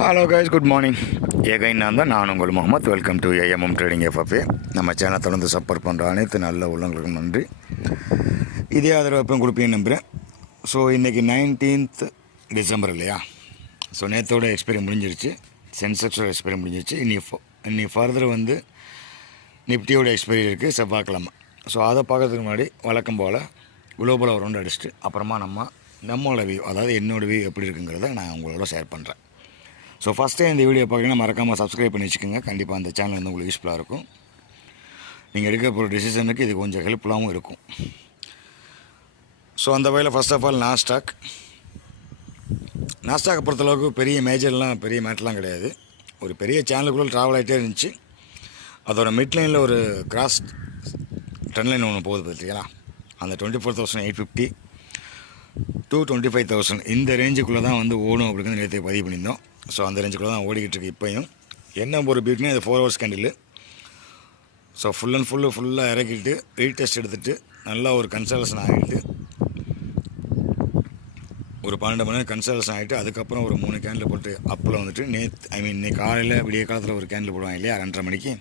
Hello guys, good morning. Again நான் உங்கள் Mohammed. Welcome to AMM trading FFA. நம்ம channel தொடர்ந்து சப்போர்ட் பண்ணுற அனைத்து நல்ல உள்ளங்களுக்கும் நன்றி. இதே ஆதரவு எப்போ கொடுப்பேன்னு நம்புகிறேன். ஸோ இன்றைக்கி 19th டிசம்பர் இல்லையா? ஸோ நேற்றோட எக்ஸ்பைரி முடிஞ்சிருச்சு, சென்செக்ஸோட எக்ஸ்பைரி முடிஞ்சிருச்சு. இன்னி ஃபர்தர் வந்து நிஃப்டியோட எக்ஸ்பைரி இருக்குது செவ்வாய்க்கிழமை. ஸோ அதை பார்க்கறதுக்கு முன்னாடி வழக்கம் போல் குளோபல் ஒரு ரவுண்ட் அடிச்சுட்டு அப்புறமா நம்மளோட வியூ, அதாவது என்னோடய வியூ எப்படி இருக்குங்கிறத நான் உங்களோட ஷேர் பண்ணுறேன். ஸோ ஃபஸ்ட்டே இந்த வீடியோ பார்க்குறீங்கன்னா மறக்காமல் சப்ஸ்கிரைப் பண்ணி வச்சுக்கோங்க. கண்டிப்பாக அந்த சேனல் வந்து உங்களுக்கு யூஸ்ஃபுல்லாக இருக்கும். நீங்கள் எடுக்க போகிற டிசிஷனுக்கு இது கொஞ்சம் ஹெல்ப்ஃபுல்லாகவும் இருக்கும். ஸோ அந்த வகையில் ஃபஸ்ட் ஆஃப் ஆல் நாஸ்டாக்கை பொறுத்தளவுக்கு பெரிய மேட்டர்லாம் கிடையாது. ஒரு பெரிய சேனலுக்குள்ளே ட்ராவல் ஆகிட்டே இருந்துச்சு. அதோட மிட்லைனில் ஒரு கிராஸ் ட்ரெண்ட் லைன் ஒன்று போகுது பார்த்தீங்களா? அந்த 24,850 to 25,000 இந்த ரேஞ்சுக்குள்ளே தான் வந்து ஓடும் அப்படிங்கிறது நேற்று பதிவு பண்ணியிருந்தோம். ஸோ அந்த ரேஞ்சுக்குள்ளே தான் ஓடிக்கிட்டு இருக்குது. இப்போயும் என்ன ஒரு பியூட்டினா இது 4 hours கேண்டில். ஸோ ஃபுல்லாக இறக்கிட்டு ரீடெஸ்ட் எடுத்துகிட்டு நல்லா ஒரு கன்சல்டேஷன் ஆகிட்டு ஒரு 12 மணி நேரம் கன்சல்டேஷன் ஆகிட்டு அதுக்கப்புறம் ஒரு 3 கேண்டில் போட்டு அப்பில் வந்துட்டு இன்னைக்கு காலையில் விடிய காலத்தில் ஒரு கேண்டில் போடுவாங்க இல்லையா, 2:30 மணிக்கு.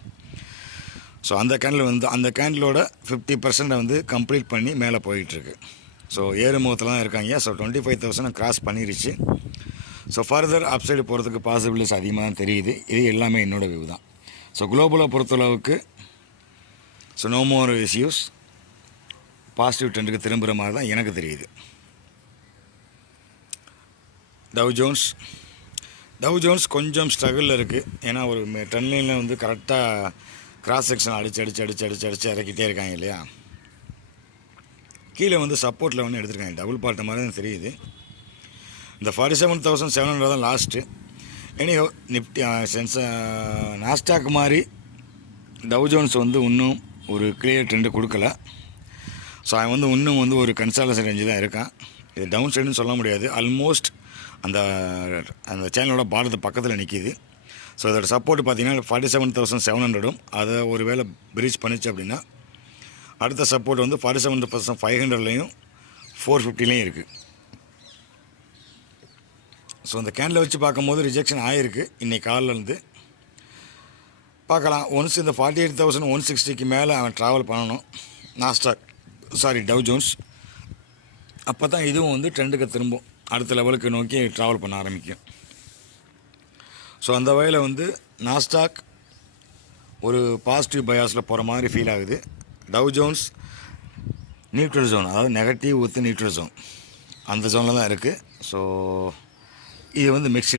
ஸோ அந்த கேண்டில் வந்து அந்த கேண்டிலோட 50% வந்து கம்ப்ளீட் பண்ணி மேலே போயிட்டுருக்கு. ஸோ ஏறுமுகத்தில் தான் இருக்காங்க. ஸோ 25,000 கிராஸ் பண்ணிருச்சு. ஸோ ஃபர்தர் அப்சைடு போகிறதுக்கு பாசிபிலிட்டிஸ் அதிகமாக தான் தெரியுது. இது எல்லாமே என்னோடய வியூ தான். ஸோ குளோபலை பொறுத்தளவுக்கு நோ மோர் இஷ்யூஸ், பாசிட்டிவ் ட்ரெண்டுக்கு திரும்புகிற மாதிரி தான் எனக்கு தெரியுது. டவ் ஜோன்ஸ் கொஞ்சம் ஸ்ட்ரகிளில் இருக்குது. ஏன்னா ஒரு ட்ரெண்ட் லைனில் வந்து கரெக்டாக கிராஸ் செக்ஷன் அடித்து இறக்கிட்டே இருக்காங்க இல்லையா? கீழே வந்து சப்போர்ட்டில் ஒன்று எடுத்துருக்காங்க, டபுள் பார்ட்ட மாதிரி தான் தெரியுது. இந்த 47,700 தான் லாஸ்ட்டு. எனிஹோ நிஃப்டி நாஸ்டாக் மாதிரி டவ் ஜோன்ஸ் வந்து இன்னும் ஒரு கிளியர் ட்ரெண்டு கொடுக்கல. ஸோ அவன் வந்து இன்னும் வந்து ஒரு கன்சால்டேஷன் ரேஞ்சு தான் இருக்கான். இது டவுன் சைடுன்னு சொல்ல முடியாது. ஆல்மோஸ்ட் அந்த சேனலோட பாடத்து பக்கத்தில் நிற்கிது. ஸோ அதோட சப்போர்ட் பார்த்திங்கன்னா 47,700 அதை ஒரு வேளை பிரீச் பண்ணிச்சு அப்படின்னா அடுத்த சப்போர்ட் வந்து 47,500லையும் 450லையும் இருக்குது. ஸோ அந்த கேண்டில் வச்சு பார்க்கும்போது ரிஜெக்ஷன் ஆகிருக்கு. இன்றைக்கி காலிலேருந்து பார்க்கலாம். ஒன்ஸ் இந்த 48,160க்கு மேலே அவன் ட்ராவல் பண்ணணும் டவ் ஜோன்ஸ். அப்போ தான் இதுவும் வந்து ட்ரெண்டுக்கு திரும்பும், அடுத்த லெவலுக்கு நோக்கி ட்ராவல் பண்ண ஆரம்பிக்கும். ஸோ அந்த வகையில் வந்து நாஸ்டாக் ஒரு பாசிட்டிவ் பயாஸில் போகிற மாதிரி ஃபீல் ஆகுது. டவ் ஜோன்ஸ் நியூட்ரல் ஜோன், அதாவது நெகட்டிவ் வித் நியூட்ரல் ஜோன், அந்த ஜோனில் தான் இருக்குது. ஸோ இது வந்து மிக்ஸ்டு.